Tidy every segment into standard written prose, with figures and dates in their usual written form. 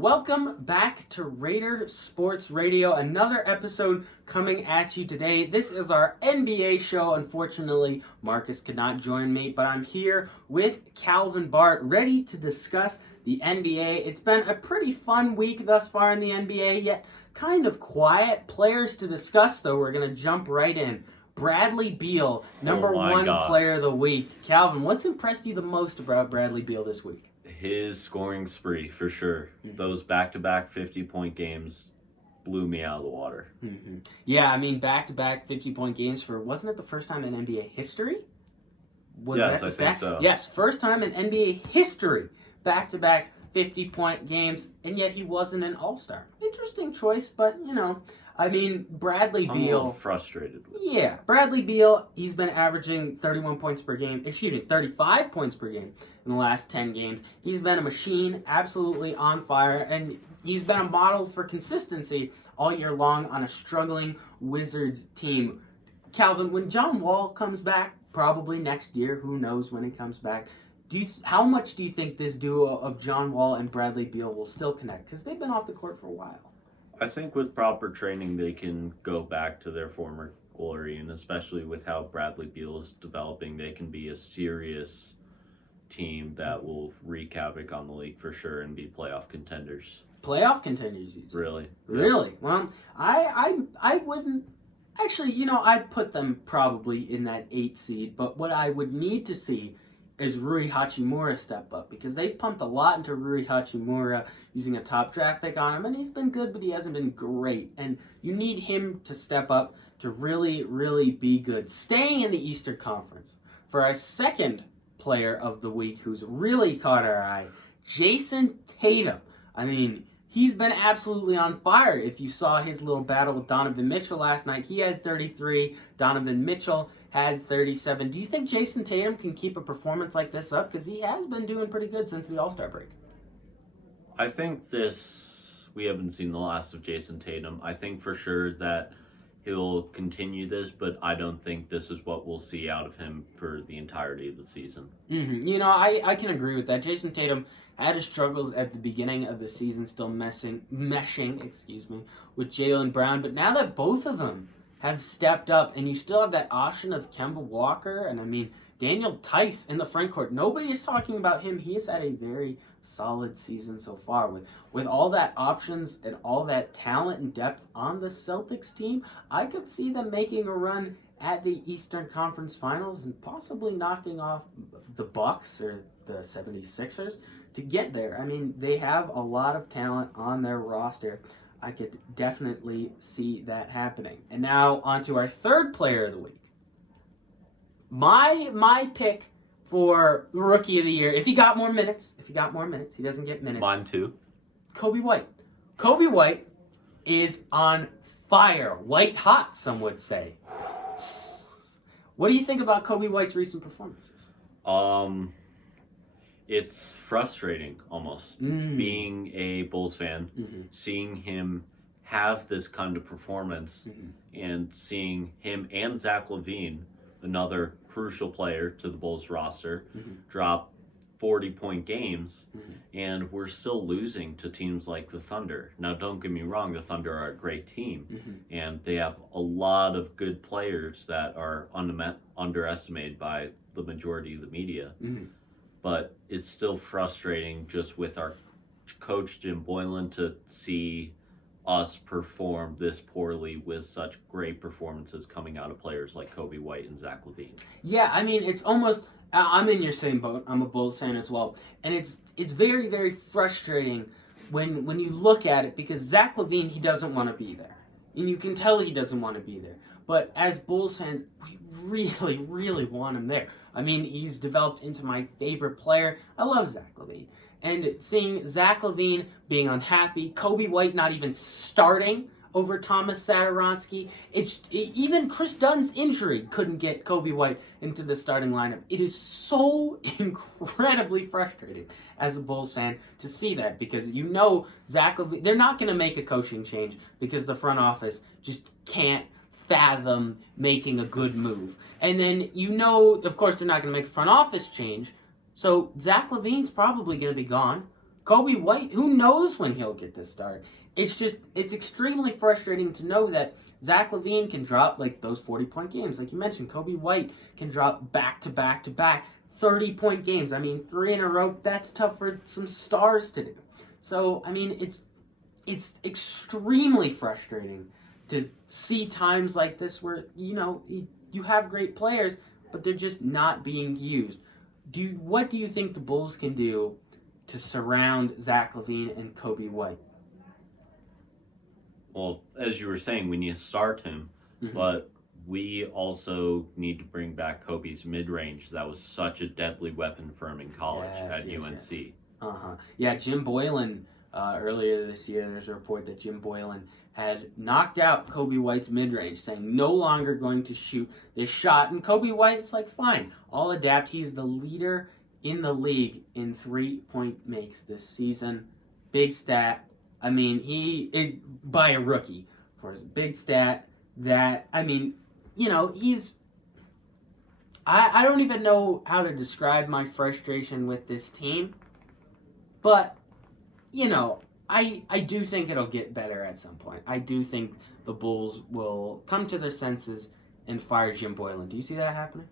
Welcome back to Raider Sports Radio. Another episode coming at you today. This is our NBA show. Unfortunately, Marcus could not join me, but I'm here with Calvin Bartt, ready to discuss the NBA. It's been a pretty fun week thus far in the NBA, yet kind of quiet. Players to discuss, though. We're going to jump right in. Bradley Beal, number one player of the week. Calvin, what's impressed you the most about Bradley Beal this week? His scoring spree, for sure. Those back-to-back 50-point games blew me out of the water. Yeah, I mean, back-to-back 50-point games for, wasn't it the first time in NBA history? Yes, I think so. Yes, first time in NBA history, back-to-back 50-point games, and yet he wasn't an All-Star. Interesting choice, but, you know, I mean, Bradley Beal... I'm a little frustrated with it. Yeah, Bradley Beal, he's been averaging 35 points per game in the last 10 games. He's been a machine, absolutely on fire, and he's been a model for consistency all year long on a struggling Wizards team. Calvin, when John Wall comes back, probably next year, who knows when he comes back, how much do you think this duo of John Wall and Bradley Beal will still connect? Because they've been off the court for a while. I think with proper training, they can go back to their former glory, and especially with how Bradley Beal is developing, they can be a serious team that will wreak havoc on the league for sure and be playoff contenders. Playoff contenders, you say? Really? Really? Well, I wouldn't... Actually, you know, I'd put them probably in that 8 seed, but what I would need to see is Rui Hachimura step up, because they've pumped a lot into Rui Hachimura using a top draft pick on him, and he's been good, but he hasn't been great, and you need him to step up to really, really be good. Staying in the Eastern Conference, for our second player of the week who's really caught our eye, Jason Tatum. I mean, he's been absolutely on fire. If you saw his little battle with Donovan Mitchell last night, he had 33, Donovan Mitchell had 37. Do you think Jason Tatum can keep a performance like this up? Because he has been doing pretty good since the All-Star break. I think we haven't seen the last of Jason Tatum. I think for sure that he'll continue this, but I don't think this is what we'll see out of him for the entirety of the season. You know, I can agree with that. Jason Tatum had his struggles at the beginning of the season, still meshing with Jaylen Brown, but now that both of them have stepped up, and you still have that option of Kemba Walker, and I mean, Daniel Tice in the front court. Nobody is talking about him. He has had a very solid season so far. With all that options and all that talent and depth on the Celtics team, I could see them making a run at the Eastern Conference Finals and possibly knocking off the Bucks or the 76ers to get there. I mean, they have a lot of talent on their roster. I could definitely see that happening. And now on to our third player of the week. My pick for Rookie of the Year, if he got more minutes, he doesn't get minutes. Mine too. Kobe White. Kobe White is on fire. White hot, some would say. What do you think about Kobe White's recent performances? It's frustrating, almost, being a Bulls fan, seeing him have this kind of performance, and seeing him and Zach LaVine, another crucial player to the Bulls roster, drop 40-point games, and we're still losing to teams like the Thunder. Now, don't get me wrong, the Thunder are a great team, and they have a lot of good players that are underestimated by the majority of the media. But it's still frustrating just with our coach, Jim Boylan, to see us perform this poorly with such great performances coming out of players like Kobe White and Zach LaVine. Yeah, I mean, it's almost... I'm in your same boat. I'm a Bulls fan as well. And it's very, very frustrating when you look at it, because Zach LaVine, he doesn't want to be there. And you can tell he doesn't want to be there. But as Bulls fans, we really, really want him there. I mean, he's developed into my favorite player. I love Zach LaVine. And seeing Zach LaVine being unhappy, Kobe White not even starting over Thomas Satoransky, even Chris Dunn's injury couldn't get Kobe White into the starting lineup. It is so incredibly frustrating as a Bulls fan to see that, because you know Zach LaVine, they're not going to make a coaching change because the front office just can't fathom making a good move. And then, you know, of course, they're not going to make a front office change, so Zach LaVine's probably going to be gone. Kobe White, who knows when he'll get this start? It's extremely frustrating to know that Zach LaVine can drop like those 40-point games. Like you mentioned, Kobe White can drop back to back to back 30-point games. I mean, 3 in a row, that's tough for some stars to do. So, I mean, it's extremely frustrating to see times like this where, you have great players, but they're just not being used. What do you think the Bulls can do to surround Zach LaVine and Kobe White? Well, as you were saying, we need to start him, but we also need to bring back Kobe's mid-range. That was such a deadly weapon for him in college at UNC. Yes. Yeah, Jim Boylan, earlier this year, there's a report that Jim Boylan had knocked out Kobe White's mid-range, saying no longer going to shoot this shot. And Kobe White's like, fine, I'll adapt. He's the leader in the league in 3-point makes this season. Big stat. I mean, by a rookie, of course. Big stat that, I mean, he's... I don't even know how to describe my frustration with this team. But, I do think it'll get better at some point. I do think the Bulls will come to their senses and fire Jim Boylan. Do you see that happening?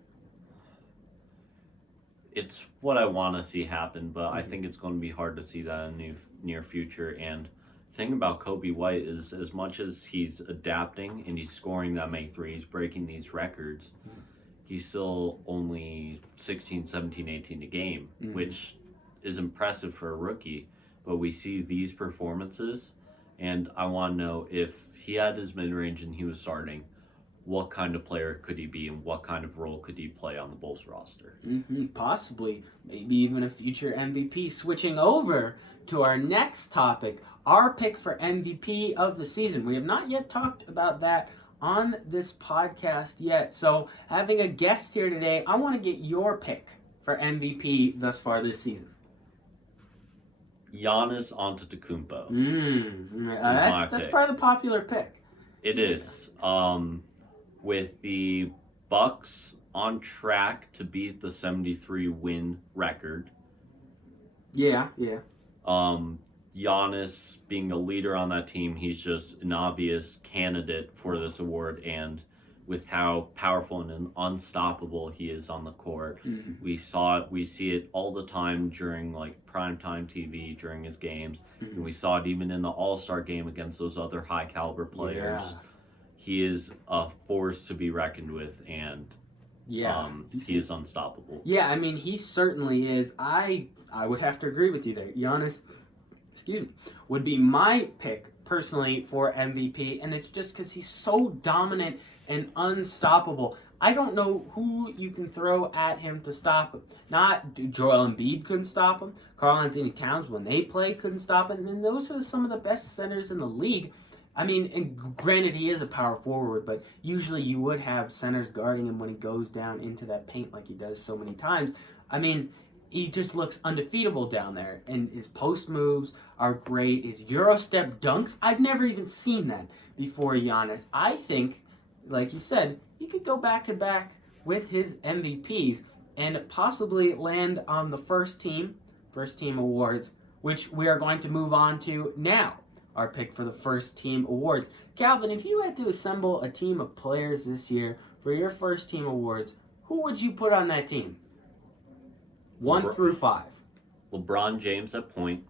It's what I want to see happen, but I think it's going to be hard to see that in the near future. And the thing about Kobe White is, as much as he's adapting and he's scoring that many threes, breaking these records, he's still only 16, 17, 18 a game, which is impressive for a rookie. But we see these performances, and I want to know, if he had his mid-range and he was starting, what kind of player could he be and what kind of role could he play on the Bulls roster? Possibly, maybe even a future MVP. Switching over to our next topic, our pick for MVP of the season. We have not yet talked about that on this podcast yet. So having a guest here today, I want to get your pick for MVP thus far this season. Giannis Antetokounmpo. That's probably the popular pick. It is. With the Bucks on track to beat the 73 win record. Yeah. Giannis being a leader on that team, he's just an obvious candidate for this award, and with how powerful and unstoppable he is on the court. We see it all the time during like primetime TV during his games. And we saw it even in the All-Star game against those other high caliber players. Yeah. He is a force to be reckoned with, and he is unstoppable. Yeah, I mean, he certainly is. I would have to agree with you there. Giannis, would be my pick personally for MVP, and it's just because he's so dominant and unstoppable. I don't know who you can throw at him to stop him. Not Joel Embiid couldn't stop him. Karl Anthony Towns, when they play, couldn't stop him. And those are some of the best centers in the league. I mean, and granted, he is a power forward, but usually you would have centers guarding him when he goes down into that paint like he does so many times. I mean, he just looks undefeatable down there, and his post moves are great. His Euro step dunks, I've never even seen that before Giannis. I think, like you said, he could go back-to-back with his MVPs and possibly land on the first team awards, which we are going to move on to now. Our pick for the first team awards. Calvin, if you had to assemble a team of players this year for your first team awards, who would you put on that team? 1 through 5. LeBron James at point.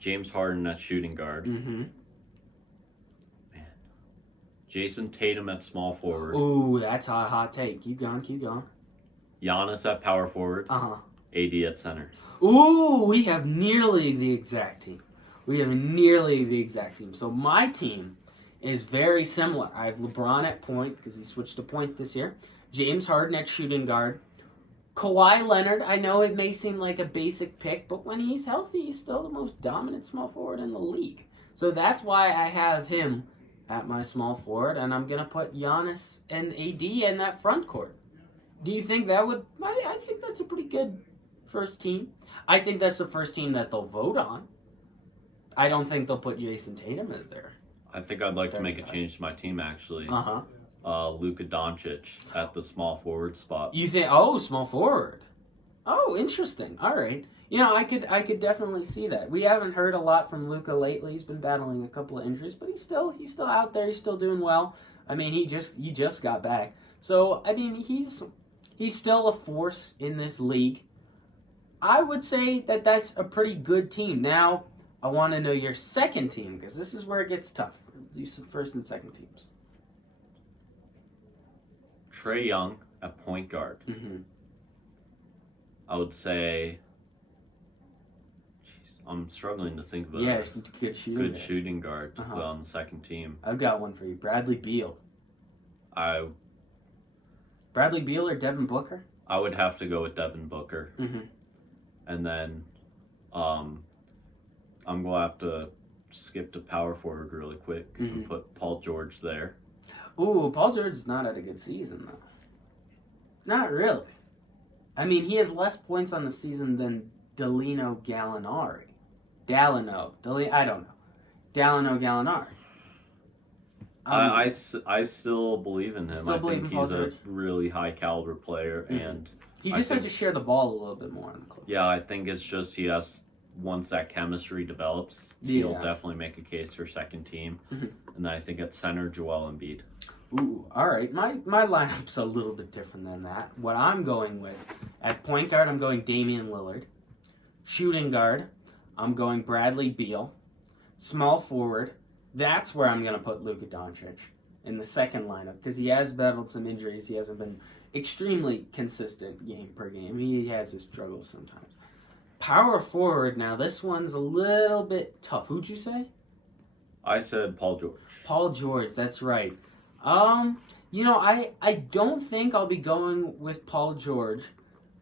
James Harden at shooting guard. Man. Jason Tatum at small forward. Ooh, that's a hot take. Keep going. Giannis at power forward. AD at center. Ooh, we have nearly the exact team. So my team is very similar. I have LeBron at point because he switched to point this year. James Harden at shooting guard. Kawhi Leonard, I know it may seem like a basic pick, but when he's healthy, he's still the most dominant small forward in the league. So that's why I have him at my small forward, and I'm going to put Giannis and AD in that front court. Do you think that would... I think that's a pretty good first team. I think that's the first team that they'll vote on. I don't think they'll put Jason Tatum as there. I think I'd like to make a change to my team, actually. Luka Doncic at the small forward spot. You think, small forward. Oh, interesting. All right. I could definitely see that. We haven't heard a lot from Luka lately. He's been battling a couple of injuries, but he's still out there. He's still doing well. I mean, he just got back. So I mean, he's still a force in this league. I would say that that's a pretty good team. Now, I want to know your second team because this is where it gets tough. Do some first and second teams. Trae Young at point guard. Mm-hmm. I would say. I'm struggling to think of a good shooting guard to put on the second team. I've got one for you. Bradley Beal. Bradley Beal or Devin Booker? I would have to go with Devin Booker. Mm-hmm. And then I'm going to have to skip to power forward really quick and put Paul George there. Ooh, Paul George is not had a good season, though. Not really. I mean, he has less points on the season than Dalino Gallinari. I don't know. Dalino Gallinari. I still believe in him. I think he's a really high caliber player, and he just has to share the ball a little bit more on the Clippers. Yeah, I think it's just once that chemistry develops, he'll definitely make a case for second team. Mm-hmm. And then I think at center, Joel Embiid. Ooh, all right. My lineup's a little bit different than that. What I'm going with, at point guard, I'm going Damian Lillard. Shooting guard, I'm going Bradley Beal. Small forward, that's where I'm going to put Luka Doncic in the second lineup because he has battled some injuries. He hasn't been extremely consistent game per game. He has his struggles sometimes. Power forward, now this one's a little bit tough. Who'd you say? I said Paul George. Paul George, that's right. I don't think I'll be going with Paul George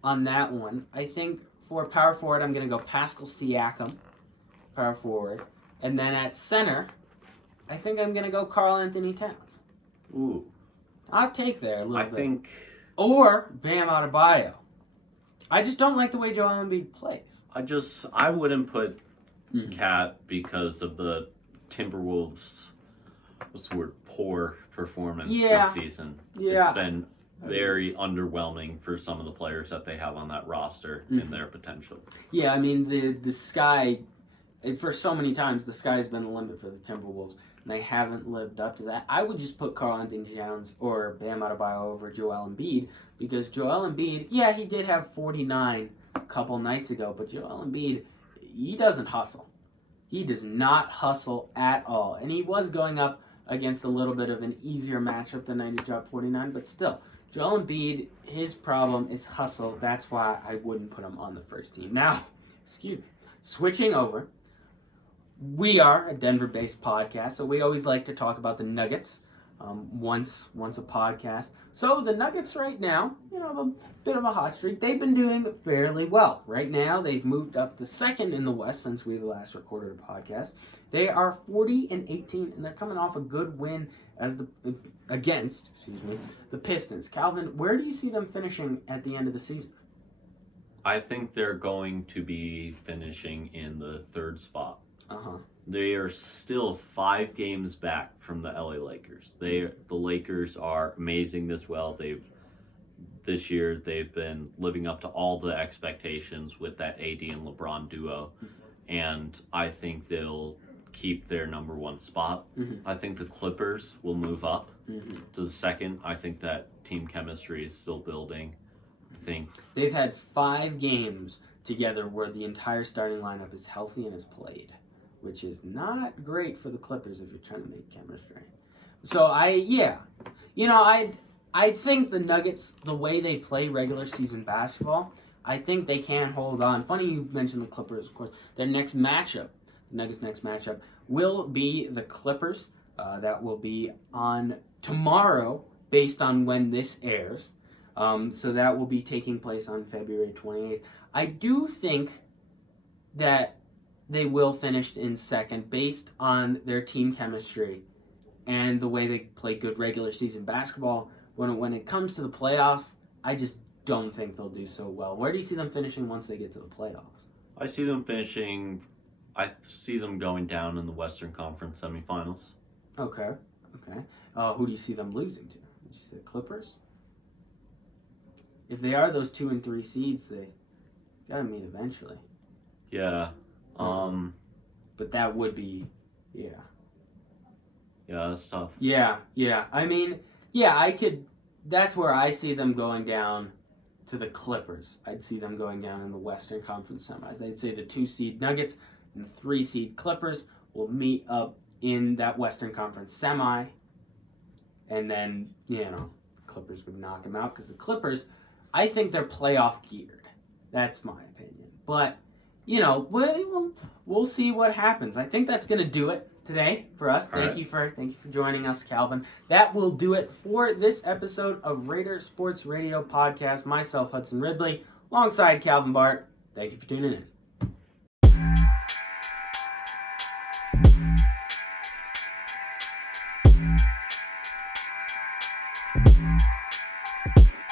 on that one. I think for power forward, I'm going to go Pascal Siakam, power forward. And then at center, I think I'm going to go Karl Anthony Towns. Ooh. I'll take there a little bit. Or Bam Adebayo. I just don't like the way Joel Embiid plays. I wouldn't put Cat because of the Timberwolves' poor performance this season. Yeah. It's been very underwhelming for some of the players that they have on that roster and their potential. Yeah, I mean, the sky, for so many times, the sky's been the limit for the Timberwolves, and they haven't lived up to that. I would just put Karl Anthony Towns or Bam Adebayo over Joel Embiid, because Joel Embiid, he did have 49 a couple nights ago, but Joel Embiid, he doesn't hustle. He does not hustle at all, and he was going up against a little bit of an easier matchup the night he dropped 49, but still, Joel Embiid, his problem is hustle. That's why I wouldn't put him on the first team. Now, switching over, we are a Denver-based podcast, so we always like to talk about the Nuggets once a podcast. So the Nuggets right now, have a bit of a hot streak. They've been doing fairly well. Right now, they've moved up to second in the West since we last recorded a podcast. They are 40-18, and they're coming off a good win against the Pistons. Calvin, where do you see them finishing at the end of the season? I think they're going to be finishing in the third spot. Uh-huh. They are still 5 games back from the LA Lakers. The Lakers are amazing this year they've been living up to all the expectations with that AD and LeBron duo, and I think they'll keep their number 1 spot. I think the Clippers will move up to the second. I think that team chemistry is still building. I think they've had 5 games together where the entire starting lineup is healthy and is played, which is not great for the Clippers if you're trying to make chemistry. So I think the Nuggets, the way they play regular season basketball, I think they can hold on. Funny you mentioned the Clippers, of course. Their next matchup, the Nuggets' next matchup, will be the Clippers. That will be on tomorrow, based on when this airs. So that will be taking place on February 28th. I do think that they will finish in second based on their team chemistry and the way they play good regular season basketball. When it comes to the playoffs, I just don't think they'll do so well. Where do you see them finishing once they get to the playoffs? I see them going down in the Western Conference semifinals. Okay. Who do you see them losing to? Did you say Clippers? If they are those 2 and 3 seeds, they gotta meet eventually. Yeah. But that would be, yeah. Yeah, that's tough. Yeah. I mean, yeah, I could. That's where I see them going down to the Clippers. I'd see them going down in the Western Conference semis. I'd say the 2-seed Nuggets and the 3-seed Clippers will meet up in that Western Conference semi. And then, Clippers would knock them out because the Clippers, I think they're playoff geared. That's my opinion. But, we'll see what happens. I think that's going to do it today for us. Thank you for joining us, Calvin. That will do it for this episode of Raider Sports Radio Podcast. Myself, Hudson Ridley, alongside Calvin Bartt. Thank you for tuning in.